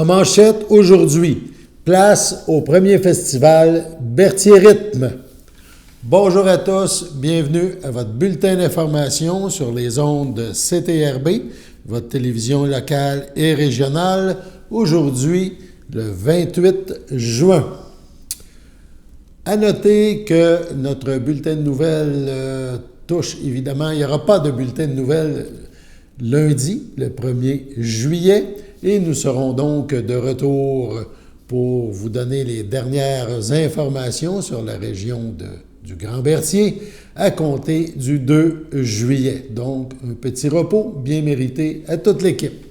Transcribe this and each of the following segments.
En manchette aujourd'hui, place au premier festival Berthier Rythme. Bonjour à tous, bienvenue à votre bulletin d'information sur les ondes de CTRB, votre télévision locale et régionale, aujourd'hui le 28 juin. À noter que notre bulletin de nouvelles touche évidemment, il n'y aura pas de bulletin de nouvelles lundi, le 1er juillet, et nous serons donc de retour pour vous donner les dernières informations sur la région du Grand-Berthier à compter du 2 juillet. Donc, un petit repos bien mérité à toute l'équipe.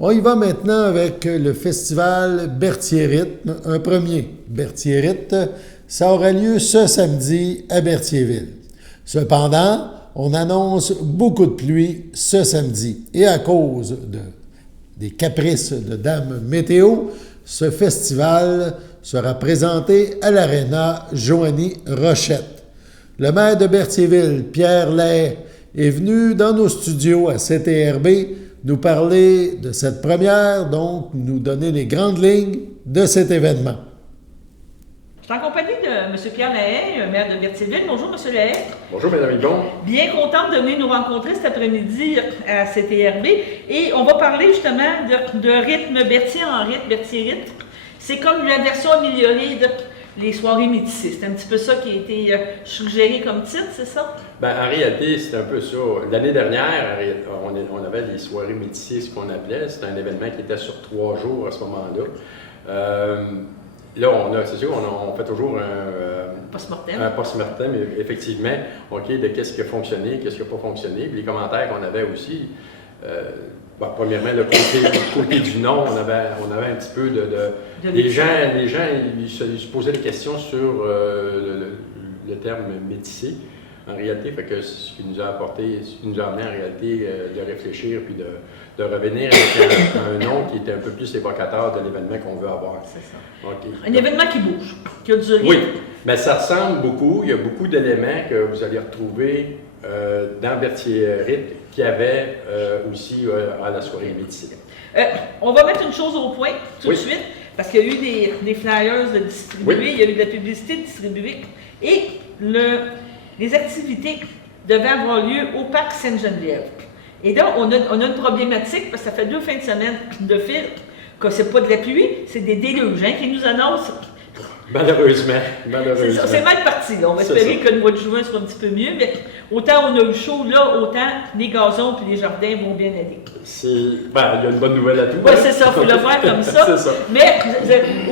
On y va maintenant avec le festival Berthier Rythme, un premier Berthier Rythme. Ça aura lieu ce samedi à Berthierville. Cependant, on annonce beaucoup de pluie ce samedi. Et à cause des caprices de Dame Météo, ce festival sera présenté à l'Aréna Joanie Rochette. Le maire de Berthierville, Pierre Lahaye, est venu dans nos studios à CTRB nous parler de cette première, donc nous donner les grandes lignes de cet événement. Je suis en compagnie de M. Pierre Lahaye, maire de Berthierville. Bonjour, M. Lahaye. Bonjour, Mme Hibon. Bien contente de venir nous rencontrer cet après-midi à CTRB. Et on va parler justement de rythme Berthier en rythme, Berthier rythme. C'est comme la version améliorée de les soirées métissées. C'est un petit peu ça qui a été suggéré comme titre, c'est ça? Bien, en réalité, c'est un peu ça. L'année dernière, on avait les soirées métissées, ce qu'on appelait. C'était un événement qui était sur 3 jours à ce moment-là. Là, c'est sûr, on fait toujours un post-mortem, effectivement, OK, de qu'est-ce qui a fonctionné, qu'est-ce qui n'a pas fonctionné. Puis les commentaires qu'on avait aussi, premièrement, le côté du nom, on avait un petit peu les gens, ils se posaient des questions sur le terme métissé. En réalité, fait que ce qui nous a amené en réalité de réfléchir puis de revenir avec un nom qui était un peu plus évocateur de l'événement qu'on veut avoir. C'est ça. Okay. Un événement qui bouge, qui a duré. Oui, mais ça ressemble beaucoup. Il y a beaucoup d'éléments que vous allez retrouver dans Berthier Rythme qu'il y avait aussi à la soirée métissée. On va mettre une chose au point tout de suite, parce qu'il y a eu des flyers de distribués, il y a eu de la publicité distribuée, et les activités devaient avoir lieu au parc Sainte-Geneviève. Et là, on a une problématique, parce que ça fait 2 fins de semaine de fil, que c'est pas de la pluie, c'est des déluges qui nous annoncent. Malheureusement. C'est mal parti. Là. On va espérer que le mois de juin sera un petit peu mieux, mais autant on a eu chaud là, autant les gazons et les jardins vont bien aller. Il y a une bonne nouvelle à tout. Oui, c'est ça, il faut le faire comme ça. C'est ça. Mais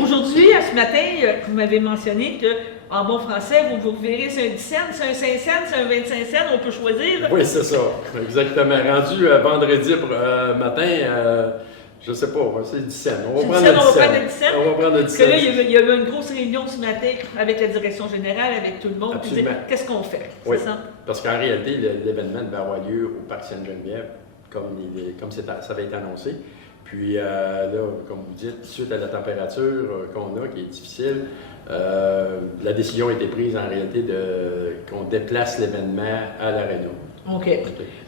aujourd'hui, ce matin, vous m'avez mentionné que en bon français, vous verrez, c'est un 10 cents, c'est un 5 cents, c'est un 25 cents, on peut choisir. Oui, c'est ça, exactement. Rendu vendredi matin, je ne sais pas, c'est 10 cents. On va prendre le 10 cents. On va prendre le 10 cents. Parce que là, il y avait une grosse réunion ce matin avec la direction générale, avec tout le monde. Absolument. Qu'est-ce qu'on fait? Oui, c'est ça? Parce qu'en réalité, l'événement devait avoir lieu au parc Sainte-Geneviève, comme ça avait été annoncé. Puis là, comme vous dites, suite à la température qu'on a, qui est difficile, la décision a été prise en réalité qu'on déplace l'événement à l'Aréna. OK.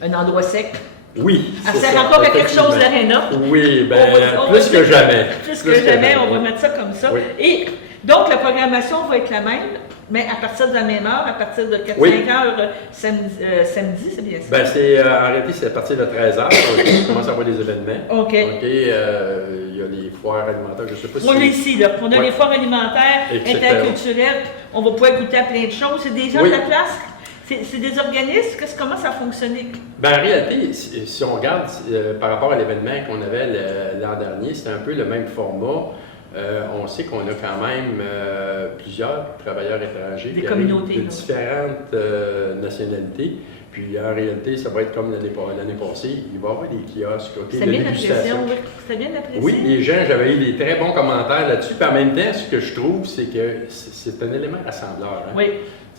Un endroit sec. Oui. Ça sert encore à quelque chose, l'Aréna. Oui, plus que jamais. Plus que jamais, on va mettre ça comme ça. Oui. Et donc, la programmation va être la même, mais à partir de la même heure, à partir de 4-5 heures samedi, c'est bien ça? En réalité, c'est à partir de 13 heures. On commence à avoir des événements. OK. Il y a des foires alimentaires, je ne sais pas si... On est ici, là. On a les foires alimentaires, Exactement. interculturelles. On va pouvoir goûter à plein de choses. C'est des gens de la place? C'est des organismes? Comment ça a fonctionné? En réalité, si on regarde par rapport à l'événement qu'on avait l'an dernier, c'était un peu le même format. On sait qu'on a quand même plusieurs travailleurs étrangers des communautés de différentes nationalités. Puis en réalité, ça va être comme l'année passée, il va y avoir des kiosques, de dégustation. C'était bien apprécié. Oui, les gens, j'avais eu des très bons commentaires là-dessus. Puis en même temps, ce que je trouve, c'est que c'est un élément rassembleur. Oui.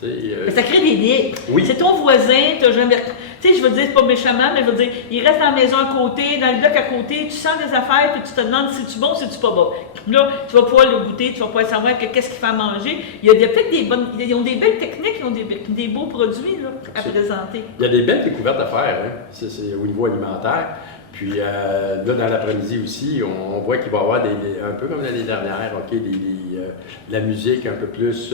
Mais ça crée des liens. Oui. C'est ton voisin, tu n'as jamais. Tu sais, je veux dire, c'est pas méchamment, mais je veux dire, il reste dans la maison à côté, dans le bloc à côté, tu sens des affaires, puis tu te demandes si c'est bon, si c'est pas bon. Là, tu vas pouvoir le goûter, tu vas pouvoir savoir qu'est-ce qu'il fait à manger. Il y a peut-être ils ont des belles techniques, ils ont des beaux produits là, à présenter. Il y a des belles découvertes à faire, c'est au niveau alimentaire. Puis là, dans l'après-midi aussi, on voit qu'il va y avoir un peu comme l'année dernière, la musique un peu plus...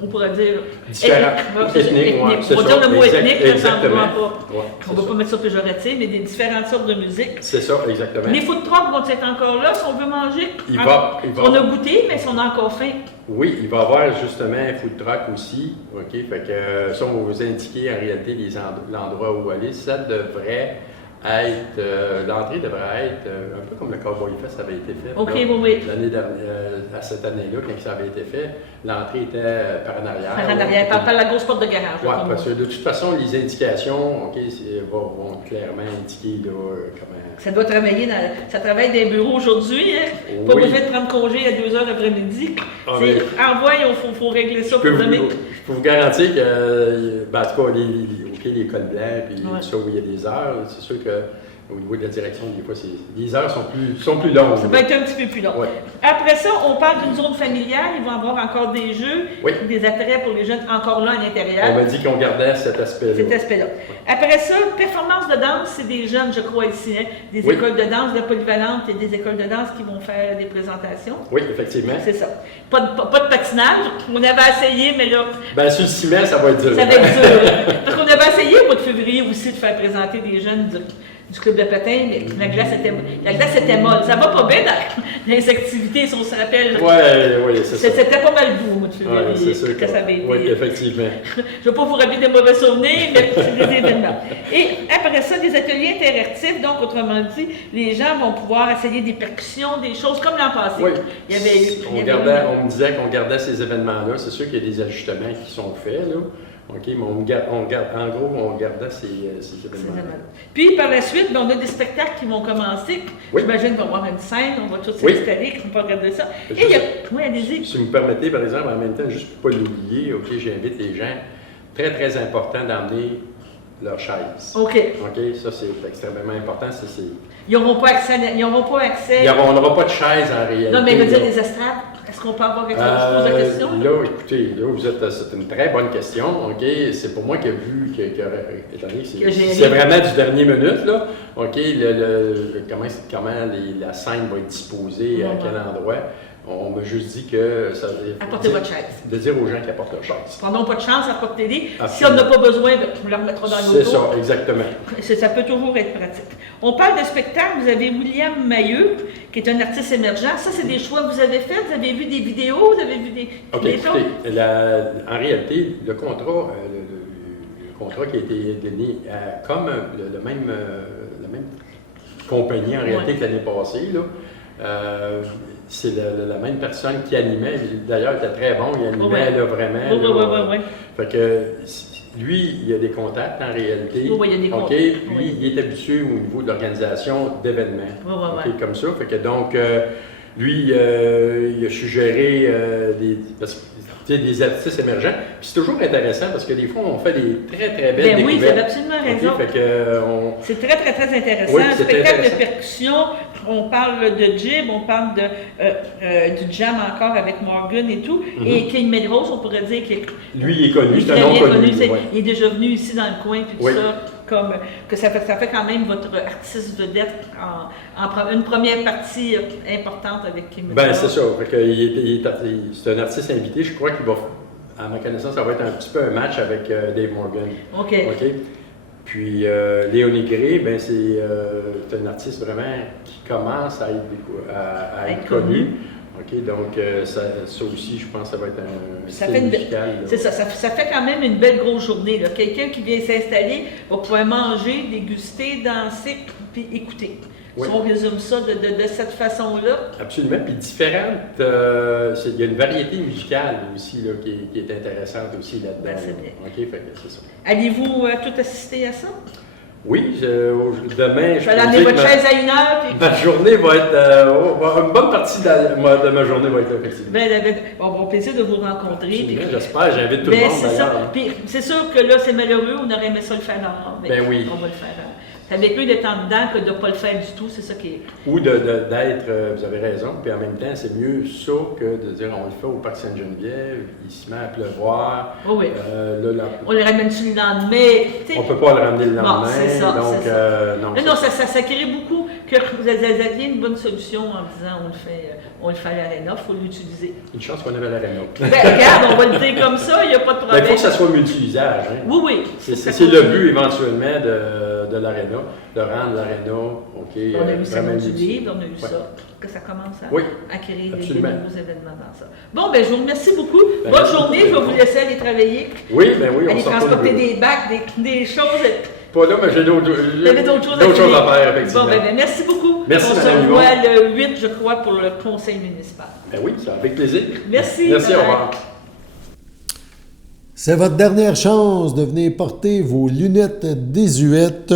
on pourrait dire différentes ethnique. On va dire le mot ethnique, exactement. On ne va pas mettre ça péjoratif, mais des différentes sortes de musique. C'est ça, exactement. Les food trucks vont être encore là si on veut manger. On a goûté, mais si on a encore faim. Oui, il va y avoir justement un food truck aussi. OK, fait que ça, on va vous indiquer en réalité l'endroit où aller. Ça devrait être, l'entrée devrait être un peu comme le Cowboy Fest avait été fait. OK, là, oui. L'année dernière, à cette année-là, quand ça avait été fait, l'entrée était par en arrière. Par en arrière, par la grosse porte de garage. Oui, parce que de toute façon, les indications, OK, vont clairement indiquer là, comment... Ça doit travailler ça travaille dans les bureaux aujourd'hui, hein? Pas obligé de prendre congé à 2 heures l'après-midi. Envoie, il faut régler ça pour donner. Je peux vous garantir que, en tout cas, les cols blancs, puis tout ça, où il y a des heures, c'est sûr qu'au niveau de la direction, des fois, les heures sont plus longues. Ça peut être un petit peu plus long. Ouais. Après ça, on parle d'une zone familiale. Ils vont avoir encore des jeux, des attraits pour les jeunes encore là à l'intérieur. On m'a dit qu'on gardait cet aspect-là. Après ça, performance de danse, c'est des jeunes, je crois, ici, hein, des écoles de danse, de polyvalentes et des écoles de danse qui vont faire des présentations. Oui, effectivement. C'est ça. Pas de patinage. On avait essayé, mais là... Bien, sur le ciment, ça va être dur. Ça va être dur. Parce qu'on avait essayé au mois de février aussi de faire présenter des jeunes du club de patin, mais la glace était molle. Ça va pas bien dans les activités, si on se rappelle. Oui, c'est ça. C'était pas mal beau, au mois de février, c'est sûr que ça avait été. Oui, effectivement. Je ne vais pas vous rappeler des mauvais souvenirs, mais c'est des événements. Et après ça, des ateliers interactifs, donc autrement dit, les gens vont pouvoir essayer des percussions, des choses comme l'an passé. Oui. On me disait qu'on gardait ces événements-là. C'est sûr qu'il y a des ajustements qui sont faits, là. OK, mais en gros, on gardait ces événements. Puis, par la suite, on a des spectacles qui vont commencer. J'imagine qu'il va y avoir une scène, on va tous s'installer, on va regarder ça. Allez-y. Si vous me permettez, par exemple, en même temps, juste pour ne pas l'oublier, OK, j'invite les gens, très, très important d'emmener leur chaise. OK, ça, c'est extrêmement important. Ils n'auront pas accès. On n'aura pas de chaise en réalité. Non, mais il veut dire des estrades. Est-ce qu'on peut avoir quelque chose? Je pose la question. Là, écoutez, c'est une très bonne question. OK, c'est pour moi qui a vu étant donné que c'est vraiment du dernier minute, là. OK, comment la scène va être disposée, à quel endroit. On m'a juste dit que ça... Apportez votre chaise. De dire aux gens qui apportent leur chaise. Pendant pas de chance, apportez-les. Si on n'a pas besoin, on la remettra dans l'auto. C'est ça, exactement. Ça peut toujours être pratique. On parle de spectacle. Vous avez William Mailleux, qui est un artiste émergent. Ça, c'est des choix que vous avez faits. Vous avez vu des vidéos, vous avez vu des choses? Écoutez, en réalité, le contrat qui a été donné comme la même compagnie en réalité que l'année passée, là, c'est la même personne qui animait. D'ailleurs, il était très bon, il animait là, vraiment. Oui. Fait que lui, il a des contacts en réalité. Oui, il y a des contacts. Lui, il est habitué au niveau de l'organisation d'événements. Comme ça. Fait que donc, lui, il a suggéré des artistes émergents. Puis c'est toujours intéressant parce que des fois, on fait des très, très belles découvertes. Oui, c'est absolument raison. C'est très, très, très intéressant. Oui, un spectacle de percussion, on parle de jib, on parle du jam encore avec Morgan et tout. Et King Medrose, on pourrait dire que... Lui, il est connu, c'est un nom connu. Il est déjà venu ici dans le coin, puis tout ça. Comme que ça fait quand même votre artiste vedette en une première partie importante avec Kim. Ben c'est ça. C'est un artiste invité. Je crois qu'il va, à ma connaissance, ça va être un petit peu un match avec Dave Morgan. OK. Puis Léonie Gray, ben c'est un artiste vraiment qui commence à être connu. OK, donc ça aussi, je pense que ça va être un style musical. C'est ça fait quand même une belle grosse journée. Quelqu'un qui vient s'installer va pouvoir manger, déguster, danser, puis écouter. Si on résume ça de cette façon-là. Absolument, puis différente. Il y a une variété musicale aussi là, qui est intéressante aussi là-dedans. Ben, c'est bien. OK, fait que c'est ça. Allez-vous tout assister à ça? Oui, demain, je vais amener votre chaise à 1 heure. Puis... Ma journée va être... une bonne partie de ma journée va être là, effectivement. Bon plaisir de vous rencontrer. J'espère, j'invite tout le monde d'ailleurs. Puis c'est sûr que là, c'est malheureux, on aurait aimé ça le faire en mais oui. on va le faire C'est avec lui d'être en dedans que de ne pas le faire du tout, c'est ça qui est... Ou d'être, vous avez raison, puis en même temps, c'est mieux ça que de dire on le fait au Parc Sainte-Geneviève, il se met à pleuvoir. Oh oui. Là, on le ramène-tu le lendemain? On ne peut pas le ramener le lendemain. Bon, c'est ça, donc, c'est ça. non, ça crée beaucoup que vous aviez une bonne solution en disant on le fait à l'Arena, il faut l'utiliser. Une chance qu'on avait l'Arena. Ben, regarde, on va le dire comme ça, il n'y a pas de problème. Il faut que ça soit multi-usage. Hein? Oui. C'est le but éventuellement de l'Arena, de rendre l'Arena, OK, on a eu ça vraiment du multi. livre, on a eu ça, que ça commence à créer des absolument. nouveaux événements dans ça. Bon, ben je vous remercie beaucoup. Bonne journée, je vais vous laisser aller travailler. Oui, on aller sort transporter pas des bacs, des choses. Pas là, mais j'ai d'autres choses à faire, effectivement. Bon, ben merci beaucoup. Merci, on se voit le 8, je crois, pour le conseil municipal. Ben oui, ça avec plaisir. Merci. Merci, au revoir. C'est votre dernière chance de venir porter vos lunettes désuètes.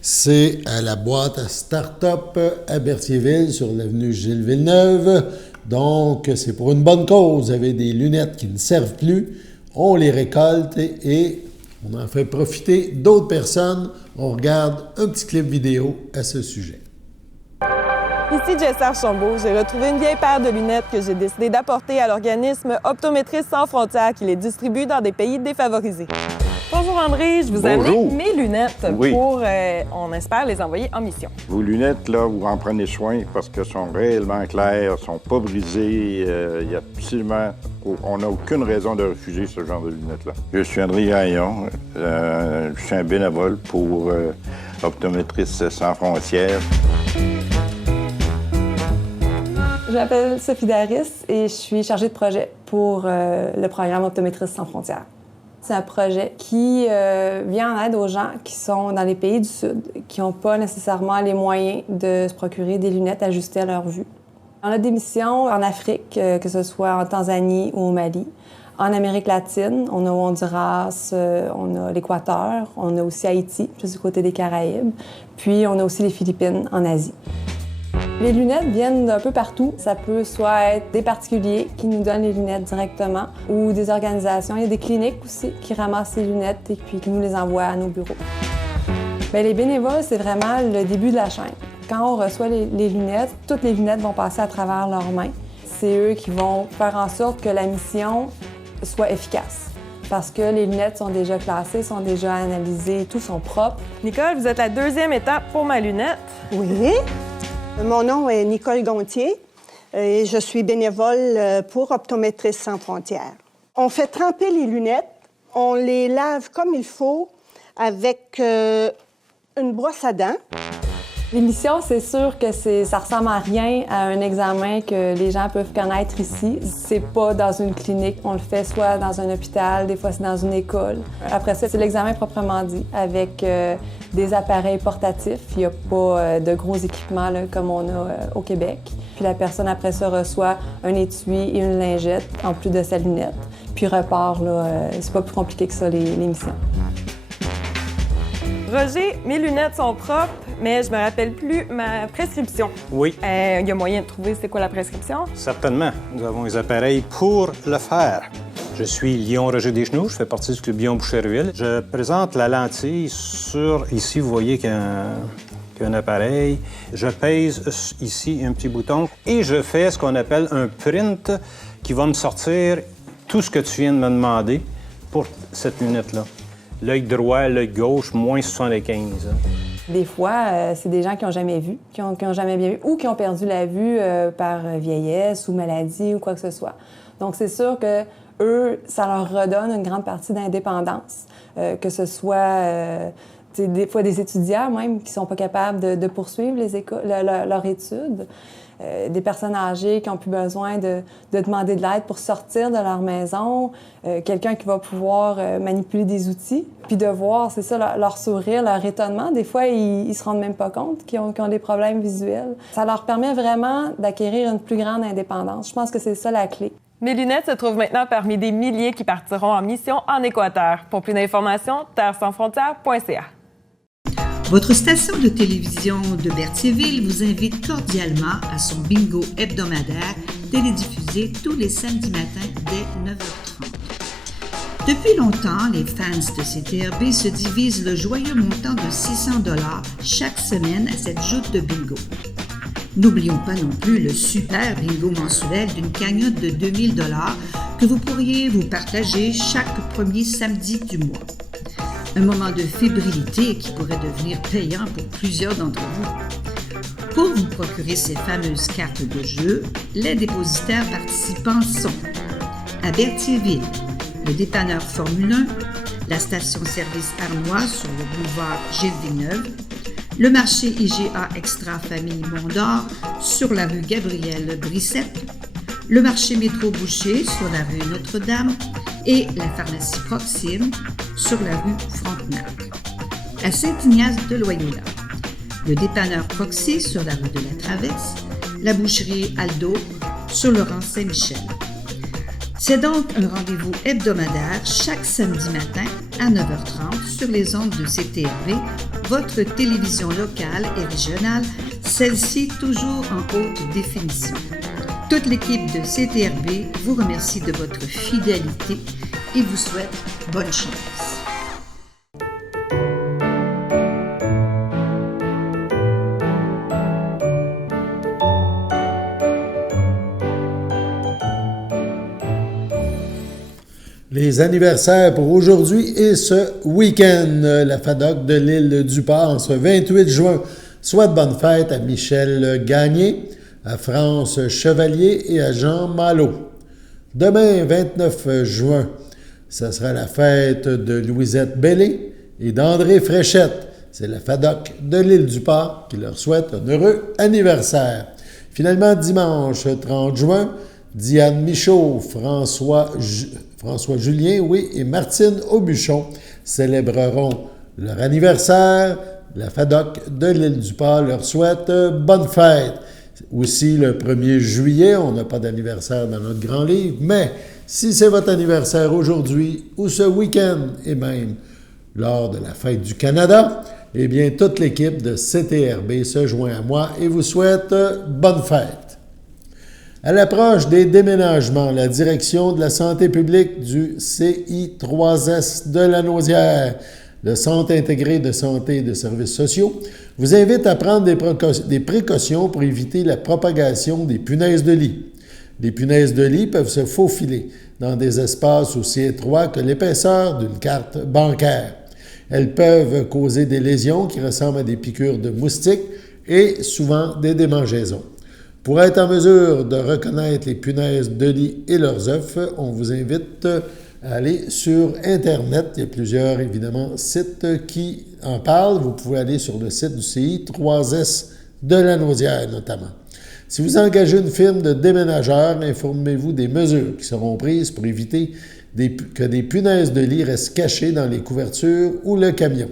C'est à la boîte à start-up à Berthierville, sur l'avenue Gilles Villeneuve. Donc, c'est pour une bonne cause. Vous avez des lunettes qui ne servent plus. On les récolte et on en fait profiter d'autres personnes. On regarde un petit clip vidéo à ce sujet. Ici Jess Archambault, j'ai retrouvé une vieille paire de lunettes que j'ai décidé d'apporter à l'organisme Optométristes sans frontières qui les distribue dans des pays défavorisés. Bonjour André, je vous ai amené mes lunettes pour, on espère, les envoyer en mission. Vos lunettes, là, vous en prenez soin parce qu'elles sont réellement claires, sont pas brisées, il y a absolument... On n'a aucune raison de refuser ce genre de lunettes-là. Je suis André Gaillon, je suis un bénévole pour Optométristes sans frontières. Je m'appelle Sophie Daris et je suis chargée de projet pour le programme Optométristes sans frontières. C'est un projet qui vient en aide aux gens qui sont dans les pays du Sud, qui n'ont pas nécessairement les moyens de se procurer des lunettes ajustées à leur vue. On a des missions en Afrique, que ce soit en Tanzanie ou au Mali. En Amérique latine, on a Honduras, on a l'Équateur, on a aussi Haïti, juste du côté des Caraïbes. Puis on a aussi les Philippines en Asie. Les lunettes viennent d'un peu partout. Ça peut soit être des particuliers qui nous donnent les lunettes directement ou des organisations. Il y a des cliniques aussi qui ramassent les lunettes et puis qui nous les envoient à nos bureaux. Bien, les bénévoles, c'est vraiment le début de la chaîne. Quand on reçoit les lunettes, toutes les lunettes vont passer à travers leurs mains. C'est eux qui vont faire en sorte que la mission soit efficace. Parce que les lunettes sont déjà classées, sont déjà analysées, tout sont propres. Nicole, vous êtes la deuxième étape pour ma lunette. Oui. Mon nom est Nicole Gontier et je suis bénévole pour Optométristes sans frontières. On fait tremper les lunettes, on les lave comme il faut avec une brosse à dents. L'émission, c'est sûr que ça ressemble à rien à un examen que les gens peuvent connaître ici. C'est pas dans une clinique, on le fait soit dans un hôpital, des fois c'est dans une école. Après ça, c'est l'examen proprement dit, avec des appareils portatifs. Il n'y a pas de gros équipements là, comme on a au Québec. Puis la personne après ça reçoit un étui et une lingette en plus de sa lunette. Puis repart, là, c'est pas plus compliqué que ça, les missions. Roger, mes lunettes sont propres, mais je me rappelle plus ma prescription. Oui. Il y a moyen de trouver c'est quoi la prescription? Certainement. Nous avons les appareils pour le faire. Je suis Léon Roger Deschenaux, je fais partie du club Guillaume-Boucherville. Je présente la lentille sur... Ici, vous voyez qu'il y a un appareil. Je pèse ici un petit bouton et je fais ce qu'on appelle un print qui va me sortir tout ce que tu viens de me demander pour cette lunette-là. L'œil droit, l'œil gauche, moins 75. Des fois, c'est des gens qui n'ont jamais vu, qui ont jamais bien vu, ou qui ont perdu la vue par vieillesse ou maladie ou quoi que ce soit. Donc, c'est sûr que eux, ça leur redonne une grande partie d'indépendance, que ce soit des fois des étudiants même qui ne sont pas capables de poursuivre leur étude. Des personnes âgées qui n'ont plus besoin de demander de l'aide pour sortir de leur maison, quelqu'un qui va pouvoir manipuler des outils, puis de voir, c'est ça, leur sourire, leur étonnement. Des fois, ils ne se rendent même pas compte qu'ils ont des problèmes visuels. Ça leur permet vraiment d'acquérir une plus grande indépendance. Je pense que c'est ça la clé. Mes lunettes se trouvent maintenant parmi des milliers qui partiront en mission en Équateur. Pour plus d'informations, terresansfrontières.ca. Votre station de télévision de Berthierville vous invite cordialement à son bingo hebdomadaire télédiffusé tous les samedis matins dès 9h30. Depuis longtemps, les fans de CTRB se divisent le joyeux montant de 600 $ chaque semaine à cette joute de bingo. N'oublions pas non plus le super bingo mensuel d'une cagnotte de 2000 $ que vous pourriez vous partager chaque premier samedi du mois. Un moment de fébrilité qui pourrait devenir payant pour plusieurs d'entre vous. Pour vous procurer ces fameuses cartes de jeu, les dépositaires participants sont à Berthierville, le dépanneur Formule 1, la station-service Armois sur le boulevard Gilles Villeneuve, le marché IGA Extra Famille Mont-d'Or sur la rue Gabriel Brissette, le marché Métro Boucher sur la rue Notre-Dame et la pharmacie Proxime sur la rue Frontenac. À Saint-Ignace de Loyola, le dépanneur Proxy sur la rue de la Traverse, la boucherie Aldo sur le rang Saint-Michel. C'est donc un rendez-vous hebdomadaire chaque samedi matin à 9h30 sur les ondes de CTRB, votre télévision locale et régionale, celle-ci toujours en haute définition. Toute l'équipe de CTRB vous remercie de votre fidélité et vous souhaite bonne chance. Les anniversaires pour aujourd'hui et ce week-end. La FADOC de l'île du Port, ce 28 juin. Soit de bonne fête à Michel Gagné, à France Chevalier et à Jean Malo. Demain, 29 juin, ce sera la fête de Louisette Bellé et d'André Fréchette. C'est la FADOC de l'île du Port qui leur souhaite un heureux anniversaire. Finalement, dimanche 30 juin, Diane Michaud, François Julien, et Martine Aubuchon célébreront leur anniversaire. La FADOC de l'île du Port leur souhaite bonne fête. Aussi, le 1er juillet, on n'a pas d'anniversaire dans notre grand livre, mais si c'est votre anniversaire aujourd'hui ou ce week-end et même lors de la fête du Canada, eh bien, toute l'équipe de CTRB se joint à moi et vous souhaite bonne fête. À l'approche des déménagements, la direction de la santé publique du CI3S de Lanaudière, le Centre intégré de santé et de services sociaux, vous invite à prendre des précautions pour éviter la propagation des punaises de lit. Les punaises de lit peuvent se faufiler dans des espaces aussi étroits que l'épaisseur d'une carte bancaire. Elles peuvent causer des lésions qui ressemblent à des piqûres de moustiques et souvent des démangeaisons. Pour être en mesure de reconnaître les punaises de lit et leurs œufs, on vous invite à aller sur Internet. Il y a plusieurs, évidemment, sites qui en parlent. Vous pouvez aller sur le site du CI3S de Lanaudière, notamment. Si vous engagez une firme de déménageurs, informez-vous des mesures qui seront prises pour éviter que des punaises de lit restent cachées dans les couvertures ou le camion.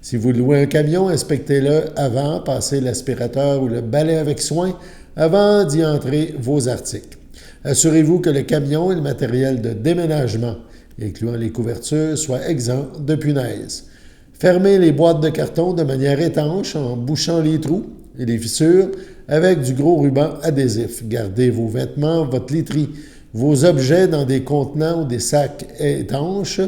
Si vous louez un camion, inspectez-le avant, passez l'aspirateur ou le balai avec soin avant d'y entrer vos articles. Assurez-vous que le camion et le matériel de déménagement, incluant les couvertures, soient exempts de punaises. Fermez les boîtes de carton de manière étanche en bouchant les trous et les fissures avec du gros ruban adhésif. Gardez vos vêtements, votre literie, vos objets dans des contenants ou des sacs étanches,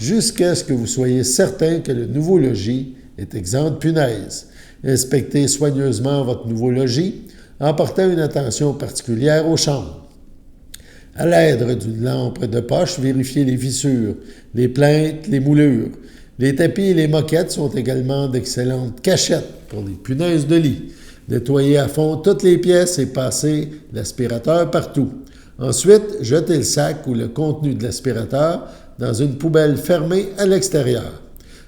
jusqu'à ce que vous soyez certain que le nouveau logis est exempt de punaises. Inspectez soigneusement votre nouveau logis en portant une attention particulière aux chambres. À l'aide d'une lampe de poche, vérifiez les fissures, les plinthes, les moulures. Les tapis et les moquettes sont également d'excellentes cachettes pour les punaises de lit. Nettoyez à fond toutes les pièces et passez l'aspirateur partout. Ensuite, jetez le sac ou le contenu de l'aspirateur dans une poubelle fermée à l'extérieur.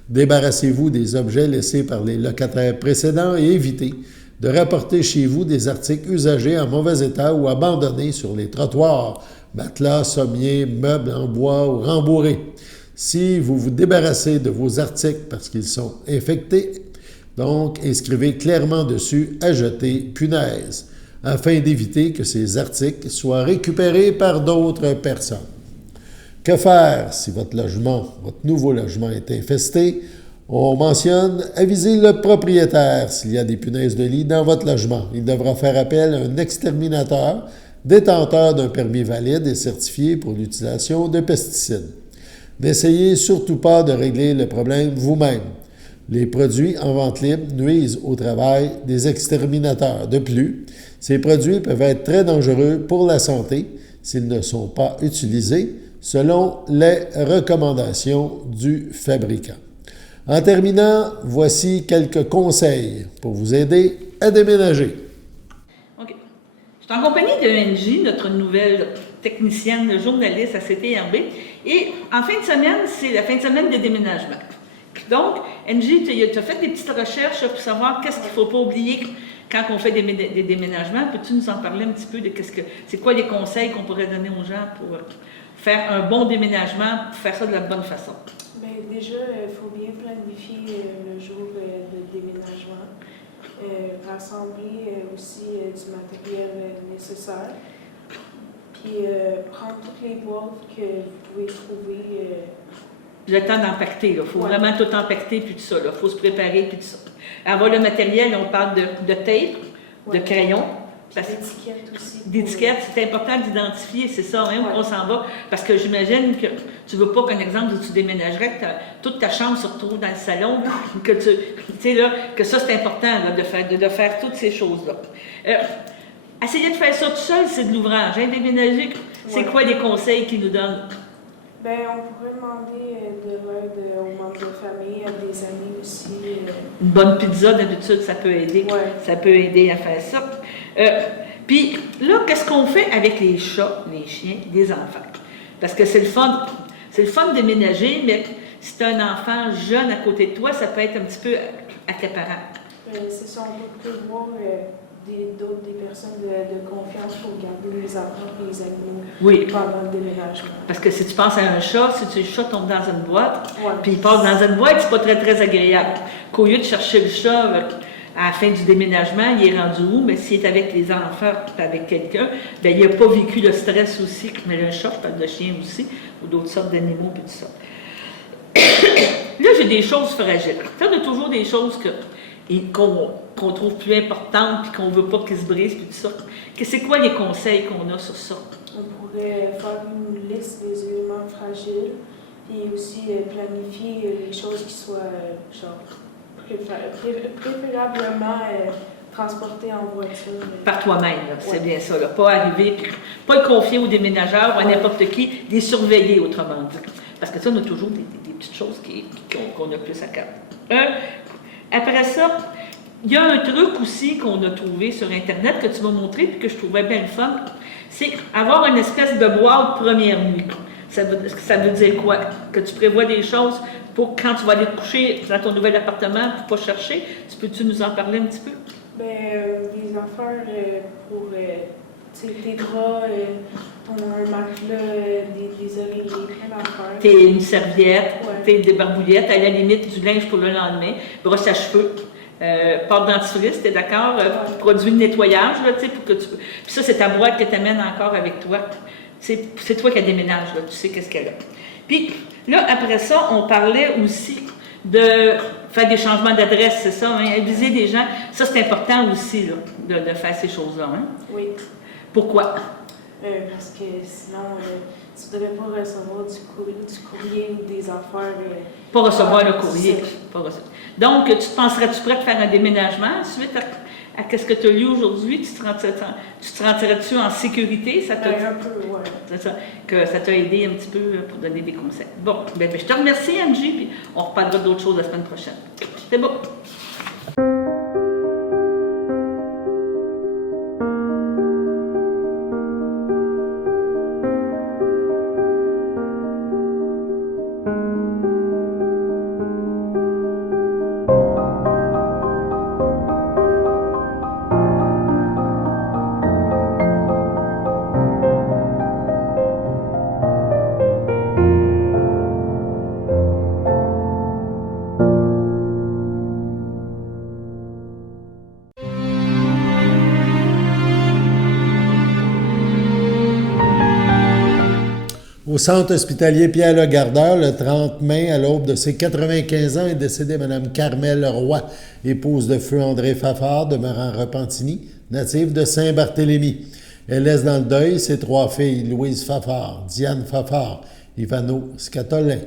Débarrassez-vous des objets laissés par les locataires précédents et évitez de rapporter chez vous des articles usagés en mauvais état ou abandonnés sur les trottoirs, matelas, sommiers, meubles en bois ou rembourrés. Si vous vous débarrassez de vos articles parce qu'ils sont infectés, donc inscrivez clairement dessus « à jeter punaise » afin d'éviter que ces articles soient récupérés par d'autres personnes. Que faire si votre nouveau logement est infesté? On mentionne aviser le propriétaire s'il y a des punaises de lit dans votre logement. Il devra faire appel à un exterminateur détenteur d'un permis valide et certifié pour l'utilisation de pesticides. N'essayez surtout pas de régler le problème vous-même. Les produits en vente libre nuisent au travail des exterminateurs. De plus, ces produits peuvent être très dangereux pour la santé s'ils ne sont pas utilisés selon les recommandations du fabricant. En terminant, voici quelques conseils pour vous aider à déménager. OK. Je suis en compagnie de NJ, notre nouvelle technicienne, journaliste à CTRB. Et en fin de semaine, c'est la fin de semaine des déménagements. Donc, NJ, tu as fait des petites recherches pour savoir qu'est-ce qu'il ne faut pas oublier quand on fait des déménagements. Peux-tu nous en parler un petit peu de c'est quoi les conseils qu'on pourrait donner aux gens pour faire un bon déménagement, pour faire ça de la bonne façon? Bien, déjà, il faut bien planifier le jour de déménagement. Rassembler aussi du matériel nécessaire. Puis prendre toutes les boîtes que vous pouvez trouver. Le temps d'empaqueter, il faut vraiment tout empaqueter, puis tout ça. Il faut se préparer, puis tout ça. Avoir le matériel, on parle de tape, de crayon. D'étiquettes aussi. D'étiquettes, c'est important d'identifier, c'est ça, hein, où on s'en va. Parce que j'imagine que tu ne veux pas qu'un exemple où tu déménagerais, que toute ta chambre se retrouve dans le salon, que tu sais, là, que ça, c'est important là, de faire toutes ces choses-là. Essayer de faire ça tout seul, c'est de l'ouvrage. Hein, déménager, c'est quoi les conseils qu'ils nous donnent? Bien, on pourrait demander de l'aide aux membres de famille, à des amis aussi. Une bonne pizza, d'habitude, ça peut aider. Ça peut aider à faire ça. Puis là, qu'est-ce qu'on fait avec les chats, les chiens, les enfants? Parce que c'est le fun de déménager, mais si tu as un enfant jeune à côté de toi, ça peut être un petit peu accaparant. C'est ça, on peut prévoir des personnes de confiance pour garder les enfants et les animaux pendant le déménagement. Parce que si tu penses à un chat, si le chat tombe dans une boîte, puis il passe dans une boîte, c'est pas très, très agréable. Qu'au lieu de chercher le chat à la fin du déménagement, il est rendu où? Mais s'il est avec les enfants, avec quelqu'un, bien, il n'a pas vécu le stress aussi. Mais le chat, je parle de chien aussi, ou d'autres sortes d'animaux, puis tout ça. Là, j'ai des choses fragiles. Il y a toujours des choses qu'on trouve plus importantes, puis qu'on ne veut pas qu'ils se brisent, puis tout ça. C'est quoi les conseils qu'on a sur ça? On pourrait faire une liste des éléments fragiles, et aussi planifier les choses qui soient, préférablement transportées en voiture. Par toi-même, c'est bien ça. Là. Pas arriver, pas le confier aux déménageurs ou à n'importe qui, les surveiller autrement dit. Parce que ça, on a toujours des petites choses qu'on a plus à cœur. Après ça, il y a un truc aussi qu'on a trouvé sur Internet que tu m'as montré et que je trouvais bien le fun. C'est avoir une espèce de boîte première nuit. Ça veut dire quoi? Que tu prévois des choses pour quand tu vas aller te coucher dans ton nouvel appartement pour ne pas chercher. Peux-tu nous en parler un petit peu? Bien, des affaires pour tes draps, un matelas, des oreillers, plein d'affaires. Une serviette, des barbouillettes, à la limite du linge pour le lendemain, brosse à cheveux. Pâte dentifrice, t'es d'accord? Produit de nettoyage, là, pour que tu peux. Puis ça, c'est ta boîte que tu amènes encore avec toi. C'est toi qui déménage, là, tu sais qu'est-ce qu'elle a. Puis là, après ça, on parlait aussi de faire des changements d'adresse, c'est ça, hein? Aviser des gens. Ça, c'est important aussi, là, de faire ces choses-là. Hein? Oui. Pourquoi? Parce que sinon, tu ne devrais pas recevoir du courrier ou des affaires. Pas recevoir le courrier. Donc, tu te penserais-tu prêt à faire un déménagement suite à ce que tu as lu aujourd'hui? Tu te sentirais-tu en sécurité? Ça t'a, un peu, oui. C'est ça, que ça t'a aidé un petit peu pour donner des conseils. Bon, ben, je te remercie, Angie, puis on reparlera d'autres choses la semaine prochaine. C'est bon. Au centre hospitalier Pierre-Le-Gardeur, le 30 mai, à l'aube de ses 95 ans, est décédée Mme Carmel Roy, épouse de feu André Fafard, demeurant Repentigny, native de Saint-Barthélemy. Elle laisse dans le deuil ses 3 filles, Louise Fafard, Diane Fafard, Ivano Scatolin,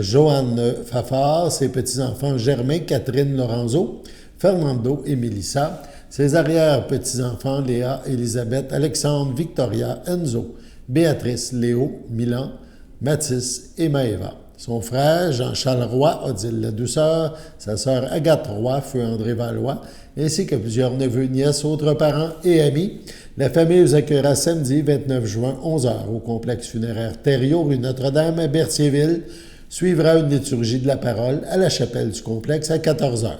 Joanne Fafard, ses petits-enfants Germain, Catherine Lorenzo, Fernando et Mélissa, ses arrière-petits-enfants Léa, Élisabeth, Alexandre, Victoria, Enzo, Béatrice, Léo, Milan, Mathis et Maëva. Son frère, Jean-Charles Roy, Odile La Douceur, sa sœur Agathe Roy, feu André Valois, ainsi que plusieurs neveux, nièces, autres parents et amis. La famille vous accueillera samedi 29 juin, 11h, au complexe funéraire Thériault, rue Notre-Dame, à Berthierville. Suivra une liturgie de la parole à la chapelle du complexe à 14h.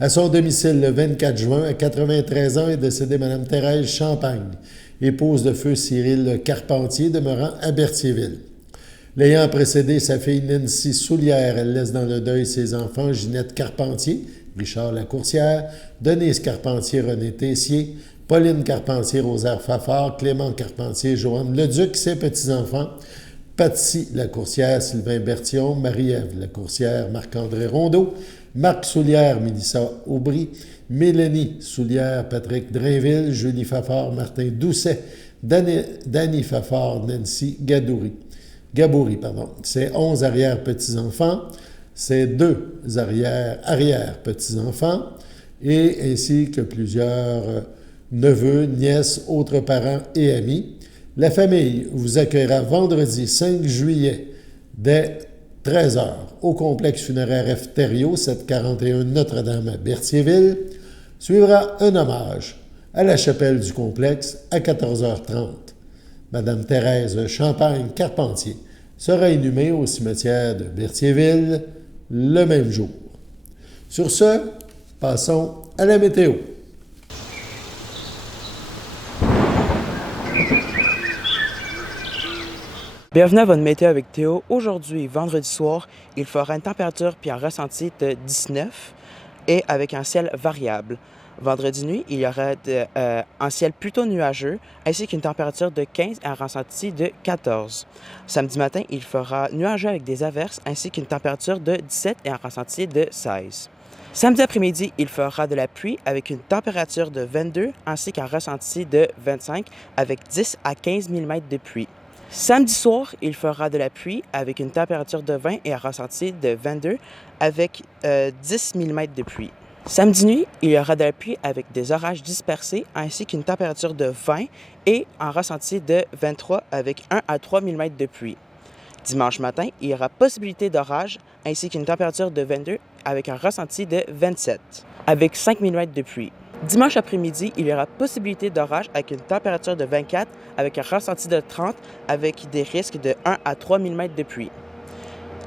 À son domicile, le 24 juin, à 93 ans, est décédée Mme Thérèse Champagne, épouse de feu Cyril Carpentier, demeurant à Berthierville. L'ayant précédé sa fille Nancy Soulière, elle laisse dans le deuil ses enfants Ginette Carpentier, Richard Lacourcière, Denise Carpentier, René Tessier, Pauline Carpentier, Rosaire Fafard, Clément Carpentier, Joanne Leduc, ses petits-enfants, Patsy Lacourcière, Sylvain Bertillon, Marie-Ève Lacourcière, Marc-André Rondeau, Marc Soulière, Mélissa Aubry, Mélanie Soulière, Patrick Drainville, Julie Fafard, Martin Doucet, Dany Fafard, Nancy Gaboury, ses 11 arrière-petits-enfants, ses 2 arrière-petits-enfants, et ainsi que plusieurs neveux, nièces, autres parents et amis. La famille vous accueillera vendredi 5 juillet dès 13h au complexe funéraire F. Thériault, 741 Notre-Dame à Berthierville. Suivra un hommage à la chapelle du complexe à 14h30. Madame Thérèse Champagne-Carpentier sera inhumée au cimetière de Berthierville le même jour. Sur ce, passons à la météo. Bienvenue à votre météo avec Théo. Aujourd'hui, vendredi soir, il fera une température puis un ressenti de 19 et avec un ciel variable. Vendredi nuit, il y aura un ciel plutôt nuageux ainsi qu'une température de 15 et un ressenti de 14. Samedi matin, il fera nuageux avec des averses ainsi qu'une température de 17 et un ressenti de 16. Samedi après-midi, il fera de la pluie avec une température de 22 ainsi qu'un ressenti de 25 avec 10 à 15 mm de pluie. Samedi soir, il fera de la pluie avec une température de 20 et un ressenti de 22 avec 10 mm de pluie. Samedi nuit, il y aura de la pluie avec des orages dispersés ainsi qu'une température de 20 et un ressenti de 23 avec 1 à 3 mm de pluie. Dimanche matin, il y aura possibilité d'orage ainsi qu'une température de 22 avec un ressenti de 27 avec 5 mm de pluie. Dimanche après-midi, il y aura possibilité d'orage avec une température de 24 avec un ressenti de 30 avec des risques de 1 à 3 mm de pluie.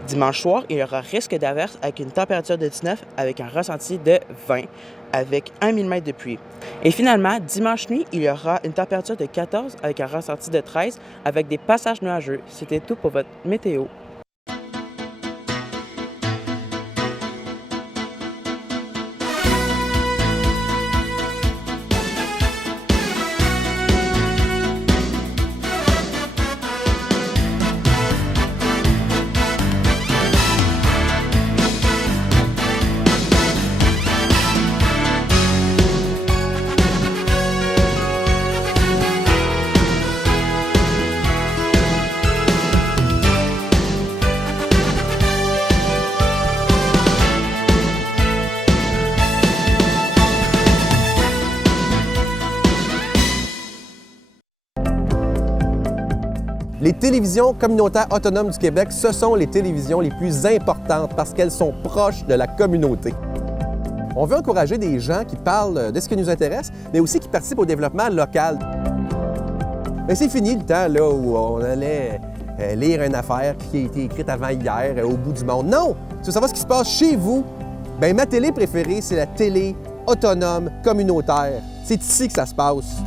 Dimanche soir, il y aura risque d'averse avec une température de 19 avec un ressenti de 20 avec 1 mm de pluie. Et finalement, dimanche nuit, il y aura une température de 14 avec un ressenti de 13 avec des passages nuageux. C'était tout pour votre météo. Les télévisions communautaires autonomes du Québec, ce sont les télévisions les plus importantes parce qu'elles sont proches de la communauté. On veut encourager des gens qui parlent de ce qui nous intéresse, mais aussi qui participent au développement local. Mais c'est fini le temps là, où on allait lire une affaire qui a été écrite avant hier au bout du monde. Non! Tu veux savoir ce qui se passe chez vous? Bien, ma télé préférée, c'est la télé autonome communautaire. C'est ici que ça se passe.